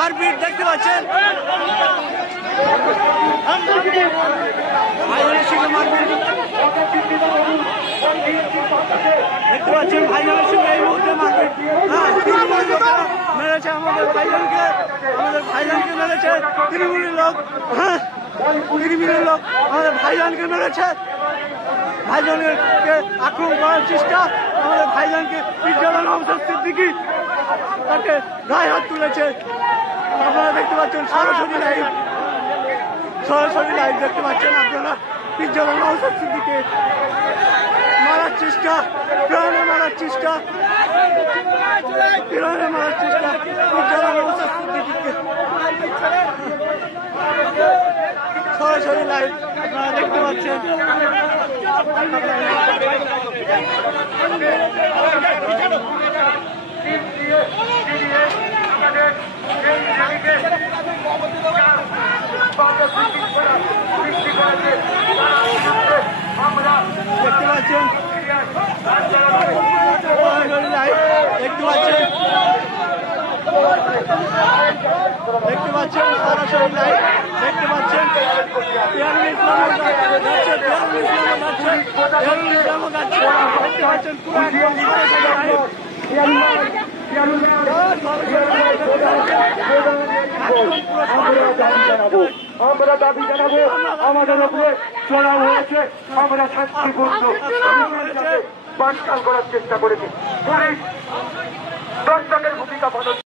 মারপিট দেখতে পাচ্ছেন, ভাইজানের সঙ্গে মারপিট দেখতে পাচ্ছেন, ভাইজানের সঙ্গে এই মুহূর্তে মারপিট। হ্যাঁ, তৃণমূলের লোকেরা মেরেছে আমাদের ভাইজানকে মেরেছে তৃণমূলের লোক। হ্যাঁ, তৃণমূলের লোক আমাদের ভাইজানকে মেরেছে, ভাইজানকে আক্রমণ করার চেষ্টা, আমাদের ভাইজানকে পিজ্জালা নওশাদ সিদ্দিকী তাকে গায়ে হাত তুলেছে। আপনারা দেখতে পাচ্ছেন সরাসরি লাইভ দেখতে পাচ্ছেন আপনারা। পিজ্জালা নওশাদ সিদ্দিকীকে মারার চেষ্টা, প্রাণে মারার চেষ্টা পিজ্জালা নওশাদ সিদ্দিকীকে সরাসরি লাইভ আপনারা দেখতে পাচ্ছেন। দেখতে পাচ্ছেন, সরাসরি লাইভ দেখতে পাচ্ছেন। পিয়ারুল ইসলামও যাচ্ছে, দেখতে পাচ্ছেন পুরো একদম সরাসরি লাইভ। আমরা দাবি জানাবো, আমাদের উপরে চড়াও হয়েছে, আমরা শান্তিপূর্ণ বানচাল করার চেষ্টা করেছি। পুলিশ দর্শকের ভূমিকা পালন